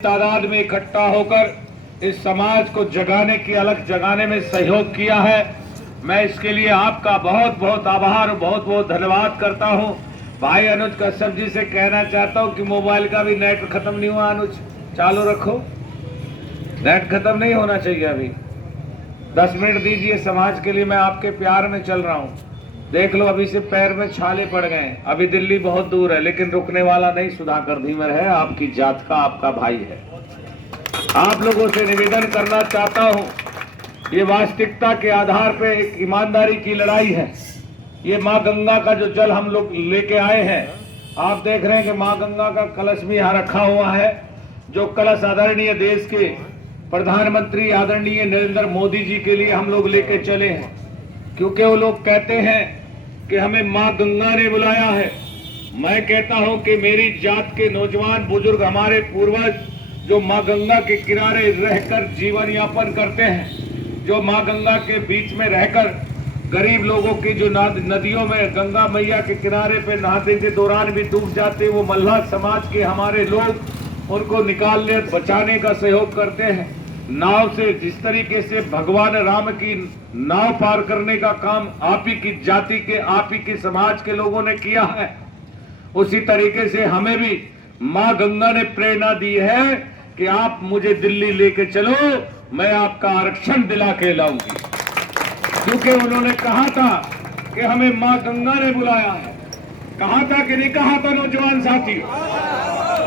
तादाद में इकट्ठा होकर इस समाज को जगाने की अलग जगाने में सहयोग किया है। मैं इसके लिए आपका बहुत बहुत आभार, बहुत बहुत धन्यवाद करता हूं। भाई अनुज कश्यप जी से कहना चाहता हूं कि मोबाइल का भी नेट खत्म नहीं हुआ। अनुज चालू रखो, नेट खत्म नहीं होना चाहिए। अभी 10 मिनट दीजिए समाज के लिए। मैं आपके प्यार में चल रहा हूं। देख लो, अभी से पैर में छाले पड़ गए। अभी दिल्ली बहुत दूर है, लेकिन रुकने वाला नहीं। सुधाकर धीवर है, आपकी जात का आपका भाई है। आप लोगों से निवेदन करना चाहता हूं, ये वास्तविकता के आधार पे एक ईमानदारी की लड़ाई है। ये माँ गंगा का जो जल हम लोग लेके आए हैं, आप देख रहे हैं कि माँ गंगा का कलश भी यहाँ रखा हुआ है। जो कलश आदरणीय देश के प्रधानमंत्री आदरणीय नरेंद्र मोदी जी के लिए हम लोग लेके चले हैं, क्योंकि वो लोग कहते हैं कि हमें माँ गंगा ने बुलाया है। मैं कहता हूं कि मेरी जात के नौजवान बुजुर्ग, हमारे पूर्वज जो माँ गंगा के किनारे रहकर जीवन यापन करते हैं, जो माँ गंगा के बीच में रहकर गरीब लोगों की जो नदियों में गंगा मैया के किनारे पे नहाने के दौरान भी डूब जाते, वो मल्लाह समाज के हमारे लोग उनको निकालने बचाने का सहयोग करते हैं। नाव से जिस तरीके से भगवान राम की नाव पार करने का काम आप ही की जाति के, आप ही के समाज के लोगों ने किया है, उसी तरीके से हमें भी माँ गंगा ने प्रेरणा दी है कि आप मुझे दिल्ली लेके चलो, मैं आपका आरक्षण दिला के लाऊंगी। क्योंकि उन्होंने कहा था कि हमें माँ गंगा ने बुलाया है। कहा था कि नहीं कहा था नौजवान साथी?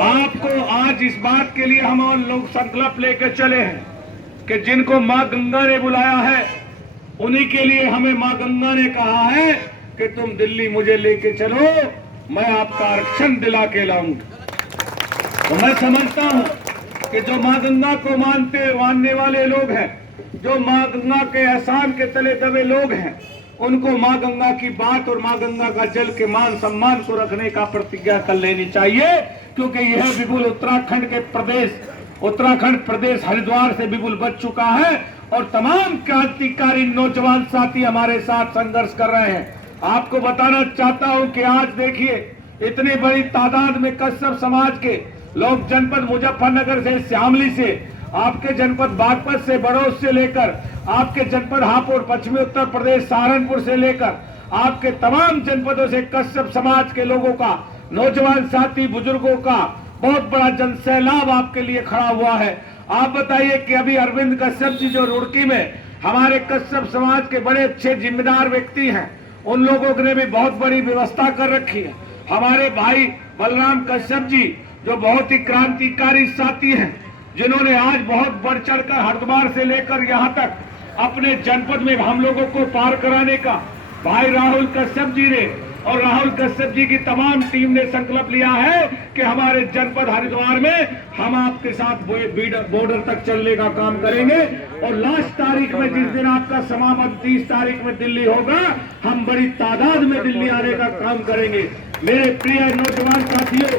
आपको आज इस बात के लिए हम और लोग संकल्प लेकर चले हैं कि जिनको माँ गंगा ने बुलाया है, उन्हीं के लिए हमें माँ गंगा ने कहा है कि तुम दिल्ली मुझे लेके चलो, मैं आपका आरक्षण दिला के लाऊंगा। तो मैं समझता हूं कि जो माँ गंगा को मानने वाले लोग हैं, जो माँ गंगा के एहसान के तले दबे लोग हैं, उनको माँ गंगा की बात और माँ गंगा का जल के मान सम्मान को रखने का प्रतिज्ञा कर लेनी चाहिए। क्योंकि यह बिल्कुल उत्तराखंड प्रदेश हरिद्वार से बिल्कुल बच चुका है और तमाम क्रांतिकारी नौजवान साथी हमारे साथ संघर्ष कर रहे हैं। आपको बताना चाहता हूं कि आज देखिए, इतनी बड़ी तादाद में कश्यप समाज के लोग जनपद मुजफ्फरनगर से, श्यामली से, आपके जनपद बागपत से, बड़ौद से लेकर आपके जनपद हापुड़, पश्चिमी उत्तर प्रदेश सहारनपुर से लेकर आपके तमाम जनपदों से कश्यप समाज के लोगों का, नौजवान साथी बुजुर्गों का बहुत बड़ा जनसैलाब आपके लिए खड़ा हुआ है। आप बताइए कि अभी अरविंद कश्यप जी जो रुड़की में हमारे कश्यप समाज के बड़े अच्छे जिम्मेदार व्यक्ति हैं, उन लोगों ने भी बहुत बड़ी व्यवस्था कर रखी है। हमारे भाई बलराम कश्यप जी जो बहुत ही क्रांतिकारी साथी हैं, जिन्होंने आज बहुत बढ़ चढ़कर हरिद्वार से लेकर यहाँ तक अपने जनपद में हम लोगों को पार कराने का भाई राहुल कश्यप जी ने और राहुल कश्यप जी की तमाम टीम ने संकल्प लिया है कि हमारे जनपद हरिद्वार में हम आपके साथ बॉर्डर तक चलने का काम करेंगे। और लास्ट तारीख में, जिस दिन आपका समापन 30 तारीख में दिल्ली होगा, हम बड़ी तादाद में दिल्ली आने का काम करेंगे। मेरे प्रिय नौजवान साथियों,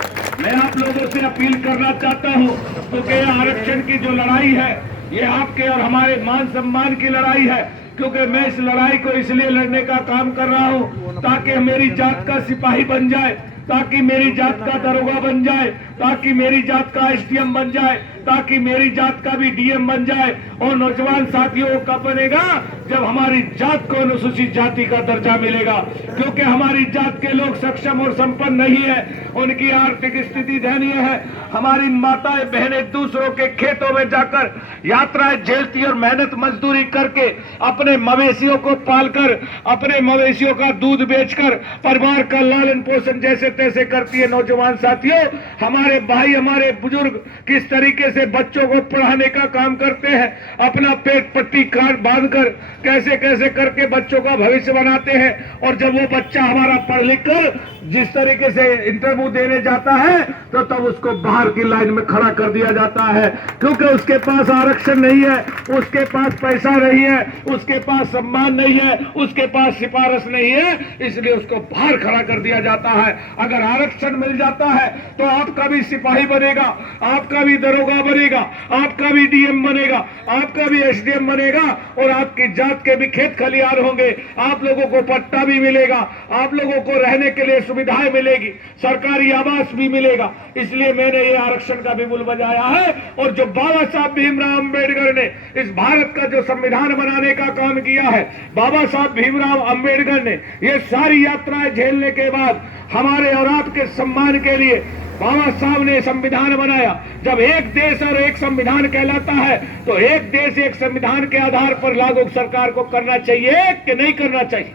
मैं आप लोगों से अपील करना चाहता हूं, क्योंकि आरक्षण की जो लड़ाई है, ये आपके और हमारे मान सम्मान की लड़ाई है। क्योंकि मैं इस लड़ाई को इसलिए लड़ने का काम कर रहा हूं ताकि मेरी जात का सिपाही बन जाए, ताकि मेरी जात का दरोगा बन जाए, ताकि मेरी जात का एसडीएम बन जाए, ताकि मेरी जात का भी डीएम बन जाए। और नौजवान साथियों, कब बनेगा? जब हमारी जात को अनुसूचित जाति का दर्जा मिलेगा। क्योंकि हमारी जात के लोग सक्षम और संपन्न नहीं है, उनकी आर्थिक स्थिति दयनीय है। हमारी माताएं बहनें दूसरों के खेतों में जाकर यात्राएं झेलती और मेहनत मजदूरी करके अपने मवेशियों को पालकर, अपने मवेशियों का दूध बेचकर परिवार का लालन पोषण जैसे तैसे करती है। नौजवान साथियों, हमारे भाई, हमारे बुजुर्ग किस तरीके से बच्चों को पढ़ाने का काम करते हैं, अपना पेट पट्टी कार्ड बांधकर कैसे कैसे करके बच्चों का भविष्य बनाते हैं। और जब वो बच्चा हमारा पढ़ लिख कर जिस तरीके से इंटरव्यू देने जाता है, तो तब उसको बाहर की लाइन में खड़ा कर दिया जाता है। क्योंकि उसके पास आरक्षण नहीं है, उसके पास पैसा नहीं है, उसके पास सम्मान नहीं है, उसके पास सिफारिश नहीं है, इसलिए उसको बाहर खड़ा कर दिया जाता है। अगर आरक्षण मिल जाता है तो आपका भी सिपाही बनेगा, आपका भी दरोगा बनेगा, आपका भी डीएम बनेगा, आपका भी एसडीएम बनेगा, और आपकी जात के भी खेत खलियान होंगे, आप लोगों को पट्टा भी मिलेगा, आप लोगों को रहने के लिए सुविधाएं मिलेगी, सरकारी आवास भी मिलेगा। इसलिए मैंने ये आरक्षण का बिगुल बजाया है। और जो बाबा साहब भीमराव अंबेडकर ने इस भारत का जो संविधान बनाने का काम किया है, बाबा साहब भीमराव अंबेडकर ने ये सारी यात्राएं झेलने के बाद हमारे और आपके सम्मान के लिए बाबा साहब ने संविधान बनाया। जब एक देश और एक संविधान कहलाता है तो एक देश एक संविधान के आधार पर लागू सरकार को करना चाहिए कि नहीं करना चाहिए?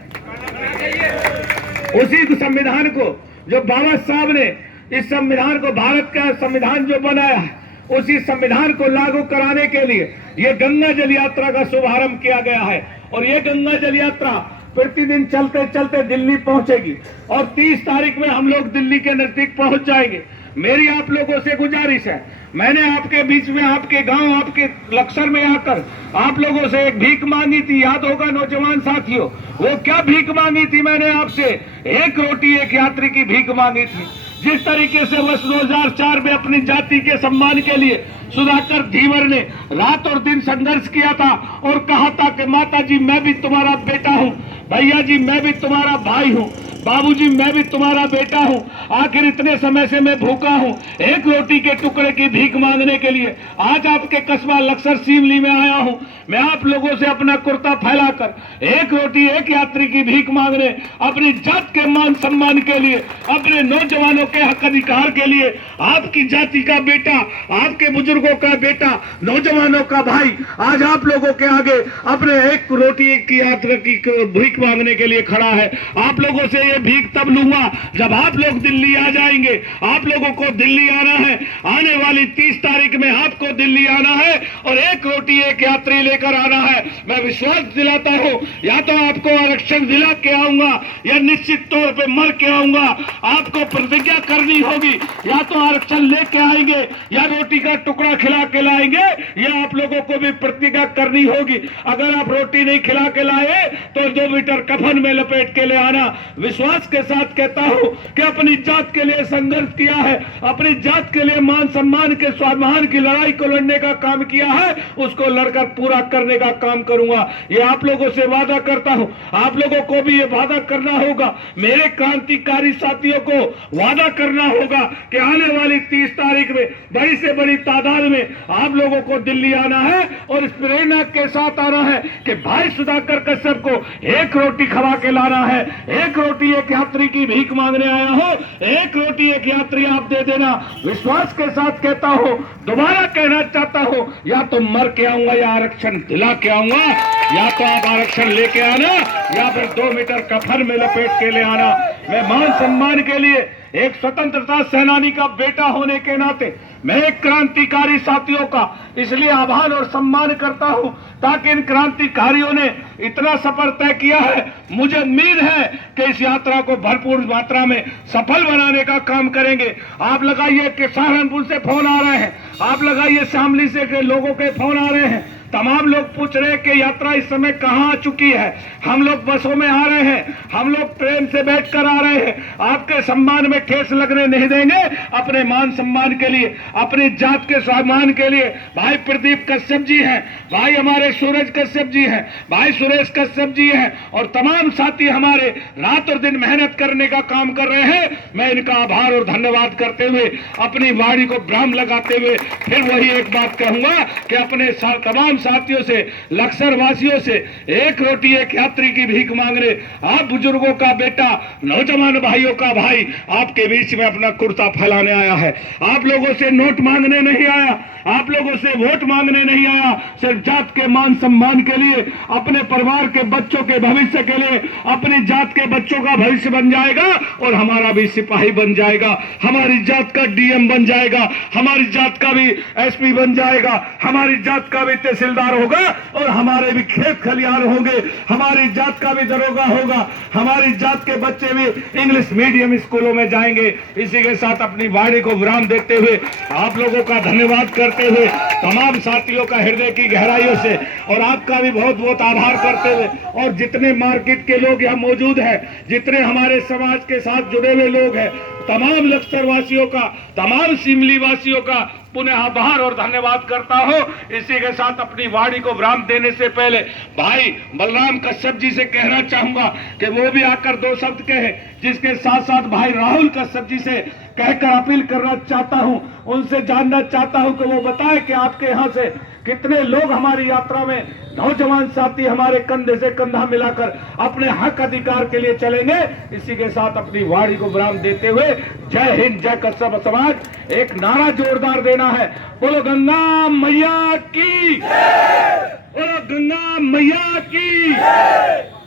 उसी संविधान को जो बाबा साहब ने इस संविधान को, भारत का संविधान जो बनाया है, उसी संविधान को लागू कराने के लिए ये गंगा जल यात्रा का शुभारंभ किया गया है। और ये गंगा जल यात्रा प्रतिदिन चलते चलते दिल्ली पहुंचेगी और 30 तारीख में हम लोग दिल्ली के नजदीक पहुंच जाएंगे। मेरी आप लोगों से गुजारिश है, मैंने आपके बीच में, आपके गांव, आपके लक्सर में आकर आप लोगों से एक भीख मांगी थी, याद होगा नौजवान साथियों। वो क्या भीख मांगी थी? मैंने आपसे एक रोटी एक यात्री की भीख मांगी थी। जिस तरीके से वर्ष 2004 में अपनी जाति के सम्मान के लिए सुधाकर धीवर ने रात और दिन संघर्ष किया था और कहा था कि माता जी मैं भी तुम्हारा बेटा हूं, भैया जी मैं भी तुम्हारा भाई हूं, बाबूजी मैं भी तुम्हारा बेटा हूं, आखिर इतने समय से मैं भूखा हूं, एक रोटी के टुकड़े की भीख मांगने के लिए आज आपके कस्बा लक्सर सीवली में आया हूं। मैं आप लोगों से अपना कुर्ता फैलाकर एक रोटी एक यात्री की भीख मांगने, अपनी जात के मान सम्मान के लिए, अपने नौजवानों के हक अधिकार के लिए, आपकी जाति का बेटा, आपके बुजुर्गों का बेटा, नौजवानों का भाई आज आप लोगों के आगे अपने एक रोटी एक यात्री की भीख मांगने के लिए खड़ा है। आप लोगों से ये भीख तब लूंगा जब आप लोग दिल्ली आ जाएंगे। आप लोगों को दिल्ली आना है, आने वाली 30 तारीख में आपको दिल्ली आना है और एक रोटी एक यात्री लेकर आना है। मैं विश्वास दिलाता हूं, या तो आपको आरक्षण दिला के आऊंगा या निश्चित तौर पे मर के आऊंगा। आपको प्रतिज्ञा करनी होगी, या तो आरक्षण लेके आएंगे या रोटी का टुकड़ा खिला के लाएंगे, या आप लोगों को भी प्रतिज्ञा करनी होगी। अगर आप रोटी नहीं खिला के लाए तो 2 मीटर कफन में लपेट के ले आना। विश्वास के साथ कहता हूं कि अपनी जात के लिए संघर्ष किया है, अपनी जात के लिए मान सम्मान के स्वाभिमान की लड़ाई को लड़ने का काम किया है, उसको लड़कर पूरा करने का काम करूंगा। ये आप लोगों से वादा करता हूं। आप लोगों को भी ये वादा करना होगा, मेरे क्रांतिकारी साथियों को वादा करना होगा कि आने वाली 30 तारीख में बड़ी से बड़ी तादाद में आप लोगों को दिल्ली आना है और इस प्रेरणा के साथ आना है कि भाई सुधाकर कश्यप को एक रोटी खवा के लाना है। एक रोटी एक यात्री की भीख मांगने आया हो, एक रोटी एक यात्री आप दे देना। विश्वास के साथ कहता हूं, दोबारा कहना चाहता हूं, या तो मर के आऊंगा या आरक्षण दिला के आऊंगा। या तो आप आरक्षण लेके आना या फिर 2 मीटर कफन में लपेट के ले आना। मैं मान सम्मान के लिए एक स्वतंत्रता सेनानी का बेटा होने के नाते मैं एक क्रांतिकारी साथियों का इसलिए आभार और सम्मान करता हूं ताकि इन क्रांतिकारियों ने इतना सफर तय किया है। मुझे उम्मीद है कि इस यात्रा को भरपूर मात्रा में सफल बनाने का काम करेंगे। आप लगाइए कि सहारनपुर से फोन आ रहे हैं, आप लगाइए शामली से के लोगों के फोन आ रहे हैं। तमाम लोग पूछ रहे हैं कि यात्रा इस समय कहां आ चुकी है। हम लोग बसों में आ रहे हैं, हम लोग ट्रेन से बैठकर आ रहे हैं। आपके सम्मान में ठेस लगने नहीं देंगे। अपने मान सम्मान के लिए, अपनी जात के स्वाभिमान के लिए भाई प्रदीप कश्यप जी हैं, भाई हमारे सूरज कश्यप जी हैं, भाई सुरेश कश्यप जी हैं और तमाम साथी हमारे रात और दिन मेहनत करने का काम कर रहे हैं। मैं इनका आभार और धन्यवाद करते हुए अपनी वाणी को विराम लगाते हुए फिर वही एक बात कहूंगा कि अपने तमाम साथियों से, लक्सर वासियों से एक रोटी एक यात्री की भीख मांगने आप बुजुर्गों का बेटा, नौजवान भाइयों का भाई आपके बीच में अपना कुर्ता फैलाने आया है। आप लोगों से नोट मांगने नहीं आया, आप लोगों से वोट मांगने नहीं आया। सिर्फ जात के मान सम्मान के लिए, अपने परिवार के बच्चों के भविष्य के लिए, अपनी जात के बच्चों का भविष्य बन जाएगा और हमारा भी सिपाही बन जाएगा, हमारी जात का डीएम बन जाएगा, हमारी जात का भी एसपी बन जाएगा, हमारी जात का भी तहसीलदार होगा और हमारे भी खेत खलियान होंगे, हमारी जात का भी दरोगा होगा, हमारी जात के बच्चे भी इंग्लिश मीडियम स्कूलों में जाएंगे। इसी के साथ अपनी वाणी को विराम देते हुए आप लोगों का धन्यवाद करते हुए तमाम साथियों का हृदय की गहराइयों से और आपका भी बहुत बहुत आभार करते हुए, और जितने मार्केट के लोग यहाँ मौजूद हैं, जितने हमारे समाज के साथ जुड़े हुए लोग हैं, तमाम लक्सर वासियों का, तमाम सिमली वासियों का पुनः आभार और धन्यवाद करता हूं। इसी के साथ अपनी वाणी को विराम देने से पहले भाई बलराम कश्यप जी से कहना चाहूंगा कि वो भी आकर दो शब्द कहे, जिसके साथ साथ भाई राहुल कश्यप जी से कहकर अपील करना चाहता हूं, उनसे जानना चाहता हूं कि वो बताएं कि आपके यहां से कितने लोग हमारी यात्रा में, नौजवान साथी हमारे कंधे से कंधा मिलाकर अपने हक अधिकार के लिए चलेंगे। इसी के साथ अपनी वाणी को विराम देते हुए जय हिंद, जय कश्यप समाज, एक नारा जोरदार देना है, बोलो गंगा मैया की, बोलो गंगा मैया की,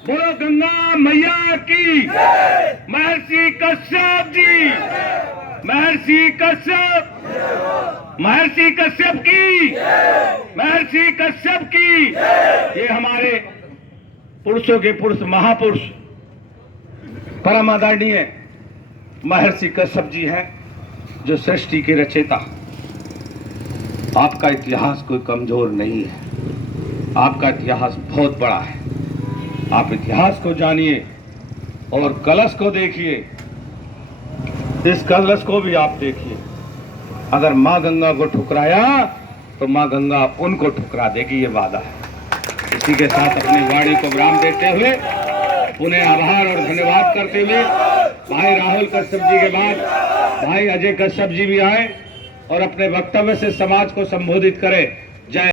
बोलो गंगा मैया की। महर्षि कश्यप जी, महर्षि कश्यप, महर्षि कश्यप की, महर्षि कश्यप की। ये हमारे पुरुषों के पुरुष, महापुरुष, परम आदरणीय महर्षि कश्यप जी हैं, जो सृष्टि के रचयिता। आपका इतिहास कोई कमजोर नहीं है, आपका इतिहास बहुत बड़ा है। आप इतिहास को जानिए और कलश को देखिए, इस कलश को भी आप देखिए। अगर माँ गंगा को ठुकराया तो माँ गंगा उनको ठुकरा देगी, ये वादा है। इसी के साथ अपनी वाणी को विराम देते हुए उन्हें आभार और धन्यवाद करते हुए भाई राहुल कश्यप जी के बाद भाई अजय कश्यप जी भी आए और अपने वक्तव्य से समाज को संबोधित करें। जय